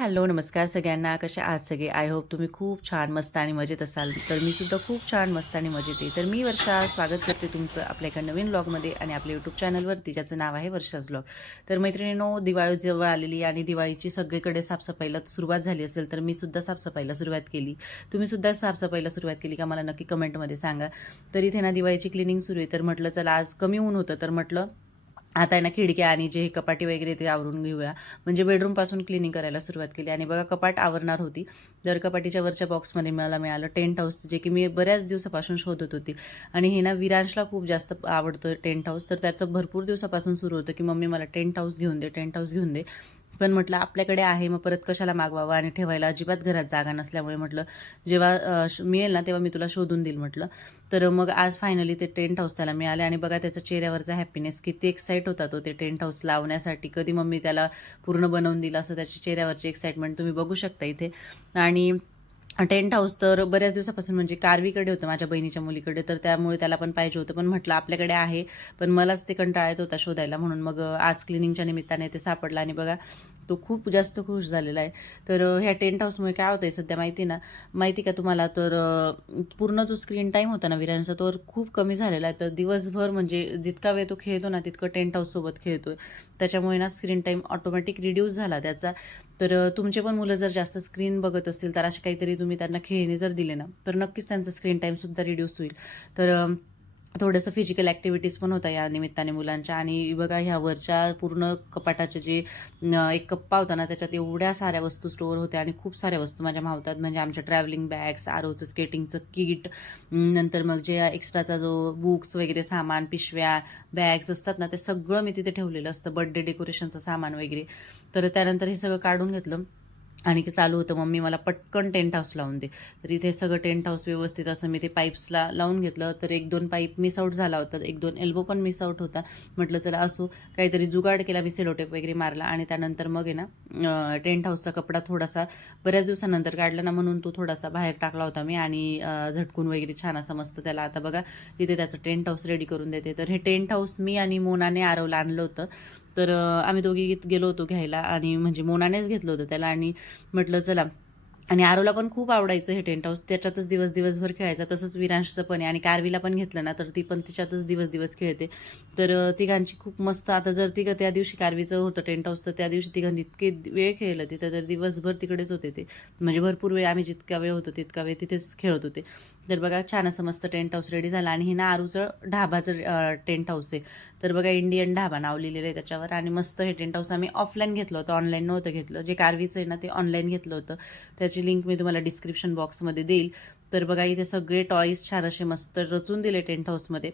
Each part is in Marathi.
हॅलो नमस्कार सगळ्यांना. कसे आज सगळे? आय होप तुम्ही खूप छान मस्त आणि मजेत असाल. तर मी सुद्धा खूप छान मस्त आणि मजेत आहे. तर मी वर्षा स्वागत करते तुमचं आपल्या एका नवीन ब्लॉगमध्ये आणि आपल्या यूट्यूब चॅनलवरती ज्याचं नाव आहे वर्षाच ब्लॉग तर मैत्रिणीनो दिवाळी जवळ आलेली आणि दिवाळीची सगळीकडे साफसफाईला सुरुवात झाली असेल तर मी सुद्धा साफसफाईला सुरुवात केली. तुम्ही सुद्धा साफसफाईला सुरुवात केली का मला नक्की कमेंटमध्ये सांगा. तर इथे ना दिवाळीची क्लिनिंग सुरू आहे. तर म्हटलं चला आज कमी ऊन होतं. तर म्हटलं आता आहे ना खिडक्या आणि जे हे कपाटी वगैरे ते आवरून घेऊया. म्हणजे बेडरूमपासून क्लिनिंग करायला सुरुवात केली. आणि बघा कपाट आवरणार होती. तर कपाटीच्या वरच्या बॉक्समध्ये मला मिळालं टेंट हाऊस जे की मी बऱ्याच दिवसापासून शोधत होती. आणि हे ना विरांशला खूप जास्त आवडतं टेंट हाऊस तर त्याचं भरपूर दिवसापासून सुरू होतं की मम्मी मला टेंट हाऊस घेऊन दे टेंट हाऊस घेऊन दे. पण म्हटलं आपल्याकडे आहे मग परत कशाला मागवावं आणि ठेवायला अजिबात घरात जागा नसल्यामुळे म्हटलं जेव्हा श- मिळेल ना तेव्हा मी तुला शोधून देईल म्हटलं. तर मग आज फायनली ते टेंट हाऊस त्याला मिळाले आणि बघा त्याचा चेहऱ्यावरचा हॅपीनेस किती एक्साईट होता तो ते टेंट हाऊस लावण्यासाठी. कधी मम्मी त्याला पूर्ण बनवून दिलं असं त्याच्या चेहऱ्यावरची एक्साइटमेंट तुम्ही बघू शकता इथे. आणि टेंट हाऊस तर बऱ्याच दिवसापासून म्हणजे कारवीकडे होतं माझ्या बहिणीच्या मुलीकडे. तर त्यामुळे त्याला पण पाहिजे होतं. पण म्हटलं आपल्याकडे आहे पण मलाच ते कंटाळा येत होता शोधायला म्हणून. मग आज क्लिनिंगच्या निमित्ताने ते सापडलं आणि बघा तो खूप जास्त खुश झालेला आहे. तर ह्या टेंट हाऊसमुळे काय होतं आहे सध्या माहिती ना? माहिती का तुम्हाला? तर पूर्ण जो स्क्रीन टाईम होता ना विरांचा तो खूप कमी झालेला आहे. तर दिवसभर म्हणजे जितका वेळ तो खेळतो ना तितकं टेंट हाऊससोबत खेळतो त्याच्यामुळे ना स्क्रीन टाईम ऑटोमॅटिक रिड्यूस झाला त्याचा. तर तुमचे पण मुलं जर जास्त स्क्रीन बघत असतील तर असे काहीतरी तुम्ही त्यांना खेळणे जर दिले ना तर नक्कीच त्यांचं स्क्रीन टाईमसुद्धा रिड्यूस होईल. तर थोडंसं फिजिकल ॲक्टिव्हिटीज पण होता या निमित्ताने मुलांच्या. आणि बघा ह्या वरच्या पूर्ण कपाटाचे जे एक कप्पा होता ना त्याच्यात एवढ्या साऱ्या वस्तू स्टोअर होत्या आणि खूप साऱ्या वस्तू माझ्या मावतात. म्हणजे आमच्या ट्रॅव्हलिंग बॅग्स आरोचं स्केटिंगचं किट नंतर मग जे एक्स्ट्राचा जो बुक्स वगैरे सामान पिशव्या बॅग्स असतात ना ते सगळं मी तिथे ठेवलेलं असतं. बर्थडे डेकोरेशनचं सामान वगैरे. तर त्यानंतर हे सगळं काढून घेतलं. आणि की चालू होतं मम्मी मला पटकन टेंट हाऊस लावून दे. तर इथे सगळं टेंट हाऊस व्यवस्थित असं मी ते पाईप्सला लावून घेतलं. तर एक दोन पाईप मिस आऊट झाला होता. एक दोन एल्बो पण मिस आऊट होता. म्हटलं चला असो. काहीतरी जुगाड केला मी सेलोटेप वगैरे मारला आणि त्यानंतर मग आहे ना टेंट हाऊसचा कपडा थोडासा बऱ्याच दिवसानंतर काढला ना म्हणून तो थोडासा बाहेर टाकला होता मी आणि झटकून वगैरे छान असं मस्त त्याला आता बघा इथे त्याचं टेंट हाऊस रेडी करून देते. तर हे टेंट हाऊस मी आणि मोनाने आरवला आणलं होतं. तर आम्ही दोघी गेलो होतो घ्यायला आणि म्हणजे मोनानेच घेतलं होतं त्याला आणि म्हटलं चला आणि आरोला पण खूप आवडायचं हे टेंट हाऊस. त्याच्यातच दिवस दिवसभर खेळायचा. तसंच विरांशचं पण आहे. आणि कारवीला पण घेतलं ना तर ती पण त्याच्यातच दिवस दिवस खेळते. तर तिघांची खूप मस्त आता जर तिघं त्या दिवशी कारवीचं होतं टेंट हाऊस तर त्या दिवशी तिघांनी इतके वेळ खेळलं तिथं तर दिवसभर तिकडेच होते ते. म्हणजे भरपूर वेळ आम्ही जितका वेळ होतो तितका वेळ तिथेच खेळत होते. तर बघा छान असं मस्त टेंट हाऊस रेडी झालं. आणि हे ना आरूचं ढाबाचं टेंट हाऊस आहे. तर बघा इंडियन ढाबा नाव लिहिलेलं आहे त्याच्यावर. आणि मस्त हे टेंट हाऊस आम्ही ऑफलाईन घेतलं होतं. ऑनलाईन नव्हतं घेतलं. जे कारवीचं आहे ना ते ऑनलाईन घेतलं होतं. त्याची लिंक मी तुम्हाला डिस्क्रिप्शन बॉक्समध्ये देईल. तर बघा इथे सगळे टॉईज छान असे मस्त रचून दिले टेंट हाऊसमध्ये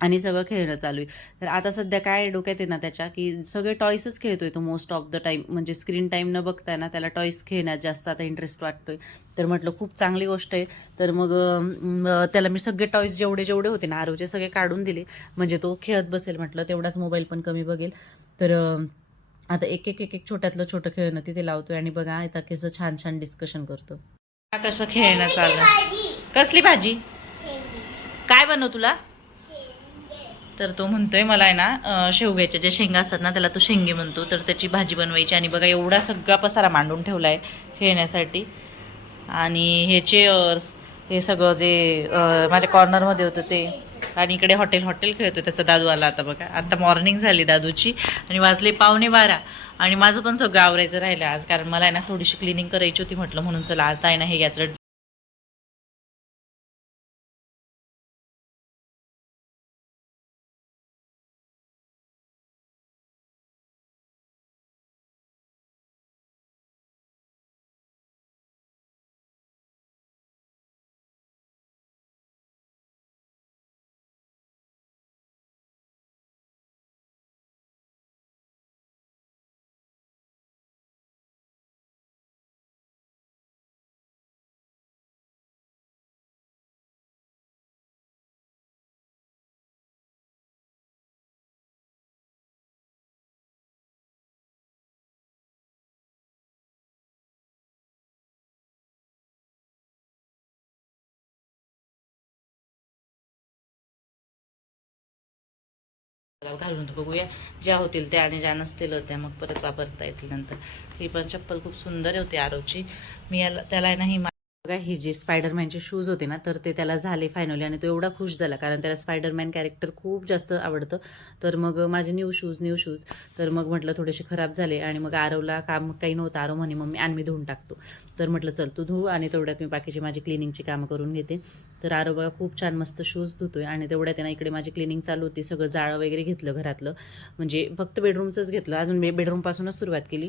आणि सगळं खेळणं चालू आहे. तर आता सध्या काय डोक्यात आहे ना त्याच्या की सगळे टॉईसच खेळतोय तो मोस्ट ऑफ द टाईम म्हणजे स्क्रीन टाईम न बघताय ना त्याला टॉईस खेळण्यात जास्त आता इंटरेस्ट वाटतोय. तर म्हटलं खूप चांगली गोष्ट आहे. तर मग त्याला मी सगळे टॉईस जेवढे जेवढे होते ना आरोचे सगळे काढून दिले. म्हणजे तो खेळत बसेल म्हटलं तेवढाच मोबाईल पण कमी बघेल. तर आता एक एक एक एक छोट्यातलं छोटं खेळणं तिथे लावतोय आणि बघा आता कसं छान छान डिस्कशन करतो कसं खेळणं चाललं कसली भाजी? काय बनव तुला? तर तो म्हणतोय मला आहे ना शेवग्याच्या ज्या शेंगा असतात ना त्याला तो शेंगे म्हणतो. तर त्याची भाजी बनवायची आणि बघा एवढा सगळा पसारा मांडून ठेवला आहे खेळण्यासाठी. आणि हे चेअर्स हे सगळं जे माझ्या कॉर्नरमध्ये होतं ते. आणि इकडे हॉटेल हॉटेल खेळतो त्याचा दादू आला आता बघा. आता मॉर्निंग झाली दादूची आणि वाजले पावणे बारा. आणि माझं पण सगळं आवरायचं राहिलं आज कारण मला आहे ना थोडीशी क्लिनिंग करायची होती म्हटलं म्हणून चला आता आहे ना हे याचं घालून बघूया ज्या होतील त्या आणि ज्या नसतील त्या मग परत वापरता येतील नंतर. ही पण चप्पल खूप सुंदर होती आरोची. मी याला त्याला आहे ना ही बघा ही जी स्पायडरमॅनचे शूज होते ना तर ते त्याला झाले फायनली आणि तो एवढा खुश झाला कारण त्याला स्पायडरमॅन कॅरेक्टर खूप जास्त आवडतं. तर मग माझे न्यू शूज न्यू शूज तर मग म्हटलं थोडेसे खराब झाले आणि मग आरवला काम काही नव्हतं आरव म्हणे मग मी आणि मी धुवून टाकतो. तर म्हटलं चल तू धुव आणि तेवढ्यात मी बाकीची माझी क्लिनिंगची कामं करून घेते. तर आरव बघा खूप छान मस्त शूज धुतोय आणि तेवढ्यात त्यांना ना इकडे माझी क्लिनिंग चालू होती सगळं जाळं वगैरे घेतलं घरातलं. म्हणजे फक्त बेडरूमचंच घेतलं. अजून मी बेडरूमपासूनच सुरुवात केली.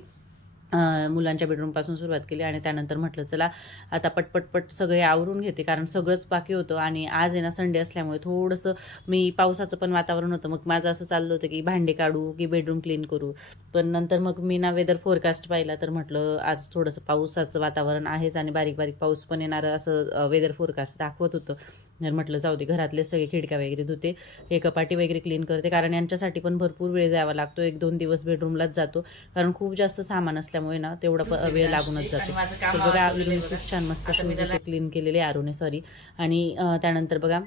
मुलांच्या बेडरूमपासून सुरुवात केली आणि त्यानंतर म्हटलं चला आता पटपटपट सगळे आवरून घेते कारण सगळंच बाकी होतं आणि आज आहे ना संडे असल्यामुळे थोडंसं मी पावसाचं पण वातावरण होतं. मग माझं असं चाललं होतं की भांडे काढू की बेडरूम क्लीन करू. पण नंतर मग मी ना वेदर फोरकास्ट पाहिला तर म्हटलं आज थोडंसं पावसाचं वातावरण आहेच आणि बारीक बारीक पाऊस पण येणारं असं वेदर फोरकास्ट दाखवत होतं. तर म्हटलं जाऊ दे घरातले सगळे खिडक्या वगैरे धुते हे कपाटी वगैरे क्लीन करते कारण यांच्यासाठी पण भरपूर वेळ जावा लागतो. एक दोन दिवस बेडरूमलाच जातो कारण खूप जास्त सामान असल्यामुळे ना तेवढा प- वेळ लागूनच जातो. तर बघा आरुने खूप छान मस्त शूज क्लीन केलेले आरुने सॉरी आणि त्यानंतर बघा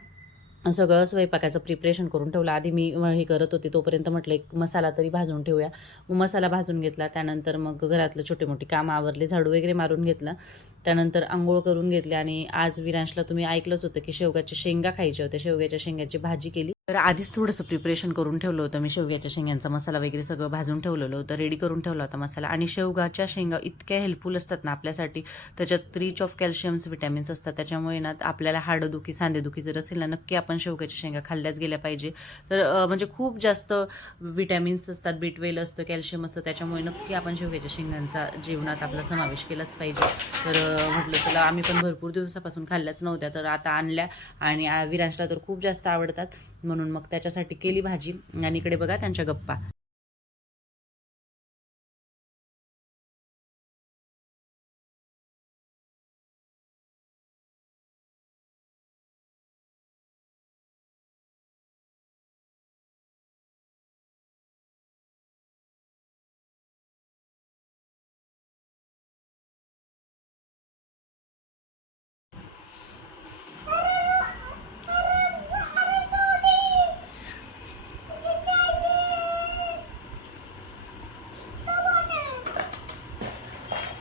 सगळं स्वयंपाकाचं प्रिपरेशन करून ठेवलं. आधी मी हे करत होते तोपर्यंत म्हटलं एक मसाला तरी भाजून ठेवूया. मग मसाला भाजून घेतला. त्यानंतर मग घरातलं छोटे मोठी कामं आवरले झाडू वगैरे मारून घेतला. त्यानंतर आंघोळ करून घेतली. आणि आज विरांशला तुम्ही ऐकलंच होतं की शेवग्याच्या शेंगा खायच्या होत्या. शेवग्याच्या शेंगाची भाजी केली. तर आधीच थोडंसं प्रिपरेशन करून ठेवलं होतं मी शेवग्याच्या शेंगांचा मसाला वगैरे सगळं भाजून ठेवलेलं होतं रेडी करून ठेवला होता मसाला. आणि शेवगाच्या शेंगा इतक्या हेल्पफुल असतात ना आपल्यासाठी त्याच्यात रिच ऑफ कॅल्शियम्स विटॅमिन्स असतात. त्याच्यामुळे ना आपल्याला हाडदुखी सांधेदुखी जर असेल ना नक्की आपण शेवग्याच्या शेंगा खाल्ल्याच गेल्या पाहिजे. तर म्हणजे खूप जास्त विटॅमिन्स असतात बिटवेल असतं कॅल्शियम असतं. त्याच्यामुळे नक्की आपण शेवग्याच्या शेंगांचा जीवनात आपला समावेश केलाच पाहिजे. तर म्हटलं चला आम्ही पण भरपूर दिवसापासून खाल्ल्याच नव्हत्या तर आता आणल्या आणि आ- विरांशला तर खूप जास्त आवडतात. म्हणून मग त्याच्यासाठी केली भाजी. आणि इकडे बघा त्यांच्या गप्पा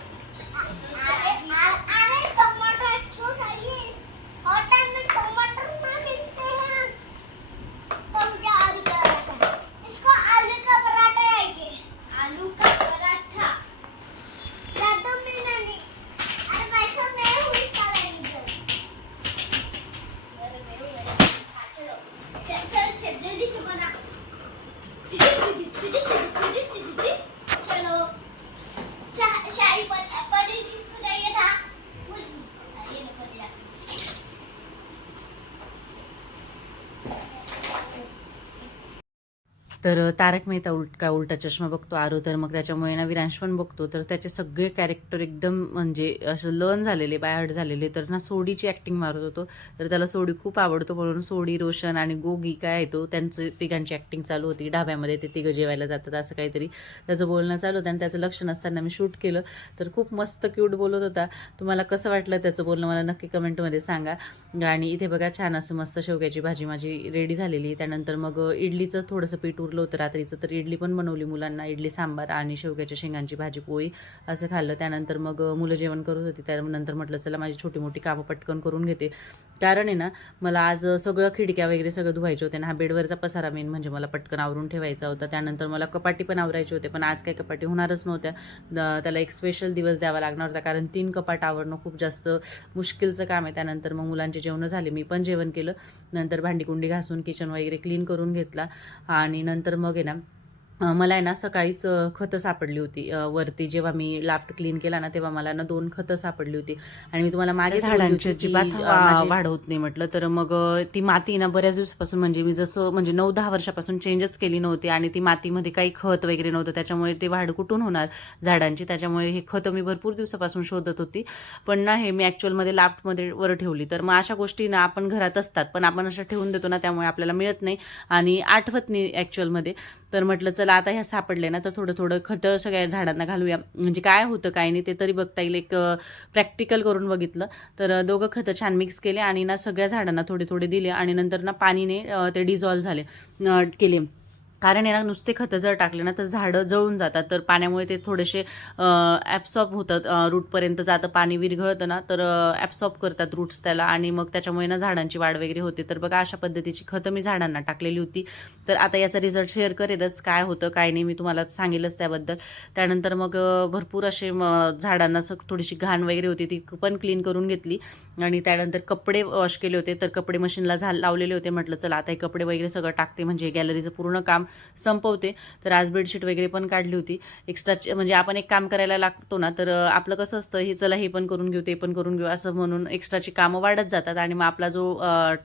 अरे अरे टमाटर क्यों चाहिए होटल में टमाटर ना मिलते हैं तो मुझे आलू का पराठा इसको आलू का पराठा चाहिए आलू का पराठा ज्यादा मिलना नहीं अरे पैसा मैं हूँ इसका मैनेजर अरे मैं हूँ मैनेजर हाँ चलो चल चल चल जल्दी से बना चलो शा- शाही पन- पनीर किसको चाहिए था मुझे अरे ये लो पनीर। तर तारक मेहता उलटका उलटा चष्मा बघतो आरो तर मग त्याच्यामुळे ना विरांश पण बघतो. तर त्याचे सगळे कॅरेक्टर एकदम म्हणजे असं लर्न झालेले बायहार्ट झालेले. तर ना सोडीची ॲक्टिंग मारत होतो. तर त्याला सोडी खूप आवडतो. म्हणून सोडी रोशन आणि गोगी काय येतो त्यांचं तिघांची ॲक्टिंग चालू होती. ढाब्यामध्ये ते तिघं जेवायला जातात असं काहीतरी. त्याचं बोलणं चालू होतं आणि त्याचं लक्ष नसताना मी शूट केलं. तर खूप मस्त क्यूट बोलत होता. तुम्हाला कसं वाटलं त्याचं बोलणं? मला नक्की कमेंटमध्ये सांगा. आणि इथे बघा छान असं मस्त शेवग्याची भाजी माझी रेडी झालेली. त्यानंतर मग इडलीचं थोडंसं पीठ उरलं. होतं रात्रीचं तर इडली पण बनवली मुलांना. इडली सांबार आणि शेवग्याच्या शेंगांची भाजी पोळी असं खाल्लं. त्यानंतर मग मुलं जेवण करत होती. त्यानंतर म्हटलं चला माझी छोटी मोठी कामं पटकन करून घेते. कारण आहे ना मला आज सगळं खिडक्या वगैरे सगळं धुवायचे होते आणि हा बेडवरचा पसारा मेन म्हणजे मला पटकन आवरून ठेवायचा होता. त्यानंतर मला कपाटी पण आवरायचे होते पण आज काही कपाटी होणारच नव्हत्या. त्याला एक स्पेशल दिवस द्यावा लागणार होता कारण तीन कपाट आवरणं खूप जास्त मुश्किलचं काम आहे. त्यानंतर मग मुलांचे जेवणं झाले. मी पण जेवण केलं. नंतर भांडीकुंडी घासून किचन वगैरे क्लीन करून घेतला. आणि नंतर मग आहे ना मला आहे ना सकाळीच खतं सापडली होती. वरती जेव्हा मी लाफ्ट क्लीन केला ना तेव्हा मला ना दोन खतं सापडली होती. आणि मी तुम्हाला मागे झाडांची अजिबात वाढ होत नाही म्हटलं. तर मग ती माती ना बऱ्याच दिवसापासून म्हणजे मी जसं म्हणजे नऊ दहा वर्षापासून चेंजच केली नव्हती आणि ती मातीमध्ये काही खत वगैरे नव्हतं. त्याच्यामुळे ते वाढ कुठून होणार झाडांची? त्याच्यामुळे हे खतं मी भरपूर दिवसापासून शोधत होती. पण ना हे मी ॲक्च्युअलमध्ये लाफ्टमध्ये वर ठेवली. तर मग अशा गोष्टी ना आपण घरात असतात. पण आपण अशा ठेवून देतो ना त्यामुळे आपल्याला मिळत नाही आणि आठवत नाही ॲक्च्युअलमध्ये तर म्हटलं चला आता ह्या सापडले ना तर थोडं थोडं खतं सगळ्या झाडांना घालूया. म्हणजे काय होतं काय नाही ते तरी बघता येईल. एक प्रॅक्टिकल करून बघितलं. तर दोघं खतं छान मिक्स केले आणि ना सगळ्या झाडांना थोडे थोडे दिले आणि नंतर ना पाणीने ते डिझॉल्व झाले केले. कारण याला नुसते खतं जर टाकले ना तर झाडं जळून जातात. तर पाण्यामुळे ते थोडेसे ॲप्सॉप होतात. रूटपर्यंत जातं पाणी विरघळतं ना तर ॲप्सॉप करतात रूट्स त्याला. आणि मग त्याच्यामुळे ना झाडांची वाढ वगैरे होते. तर बघा अशा पद्धतीची खतं मी झाडांना टाकलेली होती. तर आता याचा रिझल्ट शेअर करेलच. काय होतं काय नाही मी तुम्हाला सांगेलच त्याबद्दल. त्यानंतर मग भरपूर असे झाडांना थोडीशी घाण वगैरे होती. ती पण क्लीन करून घेतली. आणि त्यानंतर कपडे वॉश केले होते. तर कपडे मशीनला झा लावलेले होते. म्हटलं चला आता हे कपडे वगैरे सगळं टाकते. म्हणजे गॅलरीचं पूर्ण काम संपवते. तर आज बेडशीट वगैरे पण काढली होती. एक्स्ट्रा म्हणजे आपण एक काम करायला लागतो ना तर आपलं कसं असतं हे चला हे पण करून घेऊ ते पण करून घेऊ असं म्हणून एक्स्ट्राची कामं वाढत जातात आणि मग आपला जो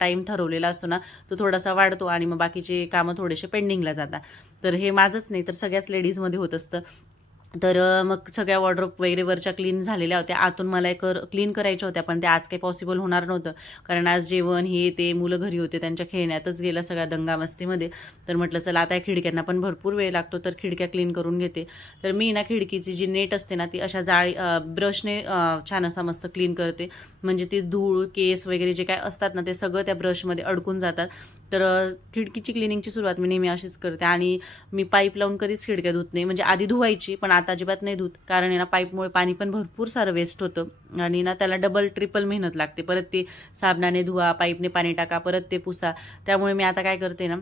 टाईम ठरवलेला असतो ना तो थोडासा वाढतो आणि मग बाकीचे कामं थोडेसे पेंडिंगला जातात. तर हे माझंच नाही तर सगळ्याच लेडीजमध्ये होत असतं. तर मग सगळ्या वॉर्ड्रोप वगैरे वरच्या क्लीन झालेल्या होत्या. आतून मला एक क्लीन करायच्या होत्या पण ते आज काही पॉसिबल होणार नव्हतं. कारण आज जेवण हे ते मुलं घरी होते त्यांच्या खेळण्यातच गेला सगळ्या दंगामस्तीमध्ये. तर म्हटलं चला आता या खिडक्यांना पण भरपूर वेळ लागतो तर खिडक्या क्लीन करून घेते. तर मी ना खिडकीची जी नेट असते ना ती अशा जाळी ब्रशने छान असा मस्त क्लीन करते. म्हणजे ती धूळ केस वगैरे जे काय असतात ना ते सगळं त्या ब्रशमध्ये अडकून जातात. तर खिडकीची क्लिनिंगची सुरुवात मी नेहमी अशीच करते आणि मी पाईप लावून कधीच खिडक्या धुत नाही. म्हणजे आधी धुवायची पण आता अजिबात नाही धुत. कारण ना पाईपमुळे पाणी पण भरपूर सारं वेस्ट होतं. आणि ना त्याला डबल ट्रिपल मेहनत लागते. परत ते साबणाने धुवा पाईपने पाणी टाका परत ते पुसा. त्यामुळे मी आता काय करते ना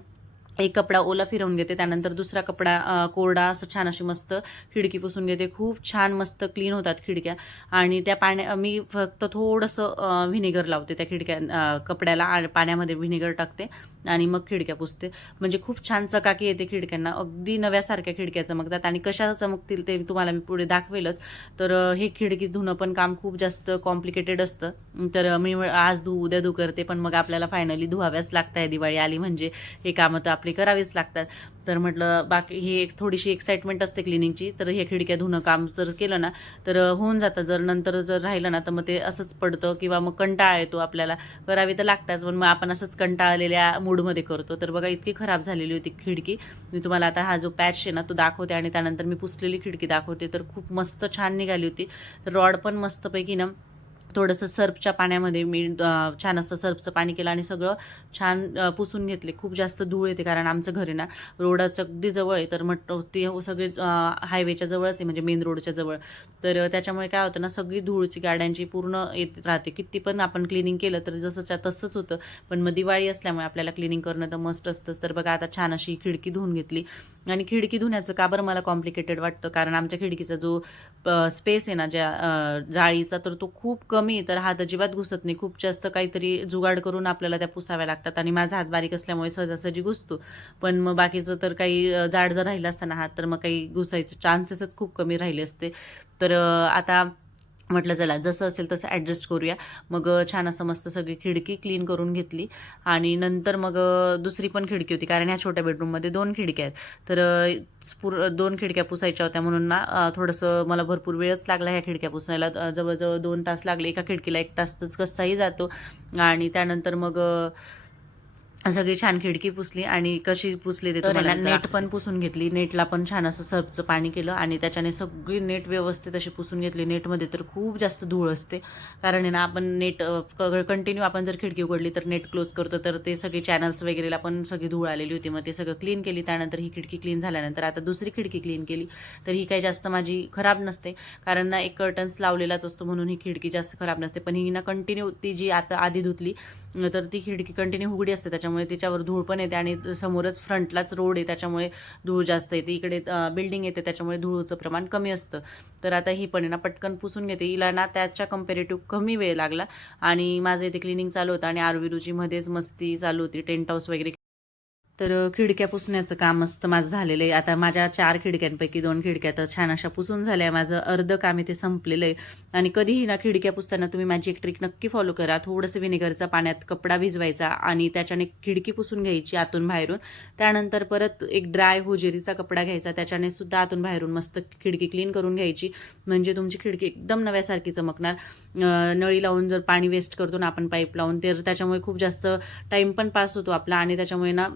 एक कपडा ओला फिरवून घेते. त्यानंतर दुसरा कपडा कोरडा असं छान अशी मस्त खिडकी पुसून घेते. खूप छान मस्त क्लीन होतात खिडक्या. आणि त्या पाण्या मी फक्त थोडंसं व्हिनेगर लावते त्या खिडक्या कपड्याला पाण्यामध्ये व्हिनेगर टाकते. आणि मग खिडक्या पुसते. म्हणजे खूप छान चकाकी येते खिडक्यांना. अगदी नव्यासारख्या खिडक्या चमकतात आणि कशा चमकतील ते तुम्हाला मी पुढे दाखवेलच. तर हे खिडकी धुणं पण काम खूप जास्त कॉम्प्लिकेटेड असतं. तर मी आज धु उद्या धु करते. पण मग आपल्याला फायनली धुवाव्याच लागत आहे दिवाळी आली म्हणजे हे कामं तर आपली करावीच लागतात. तर म्हटलं बाकी ही एक थोडीशी एक्साइटमेंट असते क्लिनिंगची तर हे खिडक्या धुणं काम जर केलं ना तर होऊन जातं. जर नंतर जर राहिलं ना तर मग ते असंच पडतं किंवा मग कंटाळा येतो आपल्याला. करावी तर लागताच पण मग आपण असंच कंटाळलेल्या मूडमध्ये करतो. तर बघा इतकी खराब झालेली होती खिडकी. मी तुम्हाला आता हा जो पॅच आहे ना तो दाखवते आणि त्यानंतर मी पुसलेली खिडकी दाखवते. तर खूप मस्त छान निघाली होती. तर रॉड पण मस्तपैकी ना थोडंसं सर्फच्या पाण्यामध्ये मी छान असं सर्फचं पाणी केलं आणि सगळं छान पुसून घेतले. खूप जास्त धूळ येते कारण आमचं घर आहे ना रोडाचं अगदी जवळ आहे. तर मग ते हो सगळे हायवेच्या जवळच आहे म्हणजे मेन रोडच्या जवळ. तर त्याच्यामुळे काय होतं ना सगळी धूळची गाड्यांची पूर्ण येत राहते. किती पण आपण क्लिनिंग केलं तर जसंच्या तसंच होतं. पण मग दिवाळी असल्यामुळे आपल्याला क्लिनिंग करणं तर मस्ट असतंच. तर बघा आता छान अशी खिडकी धुवून घेतली. आणि खिडकी धुण्याचं का बरं मला कॉम्प्लिकेटेड वाटतं? कारण आमच्या खिडकीचा जो स्पेस आहे ना ज्या जाळीचा तर तो खूप कमी कमी तर हात अजिबात घुसत नाही. खूप जास्त काहीतरी जुगाड करून आपल्याला त्या पुसाव्या लागतात आणि माझा हात बारीक असल्यामुळे सहजासहजी घुसतो. पण मग बाकीचं तर काही जाड जर राहिलं असताना हात तर मग काही घुसायचे. चान्सेसच खूप कमी राहिले असते. तर आता म्हटलं चला जसं असेल तसं ॲडजस्ट करूया. मग छान असं मस्त सगळी खिडकी क्लीन करून घेतली. आणि नंतर मग दुसरी पण खिडकी होती कारण ह्या छोट्या बेडरूममध्ये दोन खिडक्या आहेत. तर पुर पूर दोन खिडक्या पुसायच्या होत्या म्हणून ना थोडंसं मला भरपूर वेळच लागला ह्या खिडक्या पुसायला. जवळजवळ दोन तास लागले एका खिडकीला एक तास तर कसाही जातो. आणि त्यानंतर मग सगळी छान खिडकी पुसली आणि कशी पुसली ते तुम्हाला नेट पण पुसून घेतली. नेटला पण छान असं सर्फचं पाणी केलं आणि त्याच्याने सगळी नेट व्यवस्थित अशी पुसून घेतली. नेटमध्ये तर खूप जास्त धूळ असते. कारण आहे ना आपण नेट कंटिन्यू आपण जर खिडकी उघडली तर नेट क्लोज करतो. तर ते सगळे चॅनल्स वगैरेला पण सगळी धूळ आलेली होती. मग ते सगळं क्लीन केली. त्यानंतर ही खिडकी क्लीन झाल्यानंतर आता दुसरी खिडकी क्लीन केली. तर ही काही जास्त माझी खराब नसते. कारण ना एक कर्टन्स लावलेलाच असतो म्हणून ही खिडकी जास्त खराब नसते. पण ही ना कंटिन्यू ती जी आता आधी धुतली तर ती खिडकी कंटिन्यू उघडी असते. त्याच्यामुळे तिच्यावर धूळ पण येते आणि समोरच फ्रंटलाच रोड आहे त्याच्यामुळे धूळ जास्त येते. इकडे बिल्डिंग येते त्याच्यामुळे धूळचं प्रमाण कमी असतं. तर आता ही पण आहे ना पटकन पुसून घेते. हिला ना त्याच्या कम्पेरेटिव्ह कमी वेळ लागला आणि माझं इथे क्लिनिंग चालू होतं आणि आरविरूची मध्येच मस्ती चालू होती. टेंट हाऊस वगैरे तर खिडक्या पुसण्याचं काम मस्त माझं झालेलं आहे. आता माझ्या चार खिडक्यांपैकी दोन खिडक्या तर छान अशा पुसून झाल्या. माझं अर्ध काम इथे संपलेलं आहे. आणि कधीही ना खिडक्या पुसताना तुम्ही माझी एक ट्रिक नक्की फॉलो करा. थोडंसं विनेगरचा पाण्यात कपडा भिजवायचा आणि त्याच्याने खिडकी पुसून घ्यायची आतून बाहेरून. त्यानंतर परत एक ड्राय होजेरीचा कपडा घ्यायचा. त्याच्याने सुद्धा आतून बाहेरून मस्त खिडकी क्लीन करून घ्यायची. म्हणजे तुमची खिडकी एकदम नव्यासारखी चमकणार. नळी लावून जर पाणी वेस्ट करतो ना आपण पाईप लावून तर त्याच्यामुळे खूप जास्त टाईम पण पास होतो आपला. आणि त्याच्यामुळे ना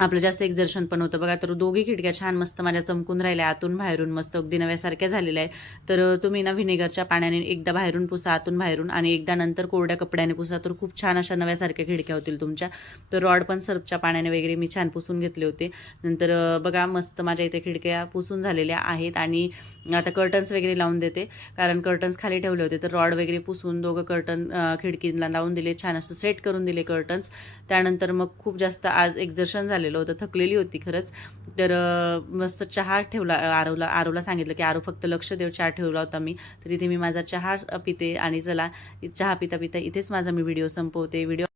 आपलं जास्त एक्झर्शन पण होतं. बघा तर दोघी खिडक्या छान मस्त माझ्या चमकून राहिल्या. आतून बाहेरून मस्त अगदी नव्यासारख्या झालेल्या आहे तर तुम्ही ना व्हिनेगरच्या पाण्याने एकदा बाहेरून पुसा आतून बाहेरून आणि एकदा नंतर कोरड्या कपड्याने पुसा. तर खूप छान अशा नव्यासारख्या खिडक्या होतील तुमच्या. तर रॉड पण सर्फच्या पाण्याने वगैरे मी छान पुसून घेतले होते. नंतर बघा मस्त माझ्या इथे खिडक्या पुसून झालेल्या आहेत आणि आता कर्टन्स वगैरे लावून देते. कारण कर्टन्स खाली ठेवले होते. तर रॉड वगैरे पुसून दोघं कर्टन खिडकीला लावून दिले. छान असं सेट करून दिले कर्टन्स त्यानंतर मग खूप जास्त आज एक्झर्शन झालेलं होतं थकलेली होती खरंच. तर मस्त चहा ठेवला आरवला आरवला सांगितलं की आरव फक्त लक्ष देव चहा ठेवला होता मी. तर इथे मी माझा चहा पिते आणि चला चहा पिता पिता इथेच माझा मी व्हिडिओ संपवते. व्हिडिओ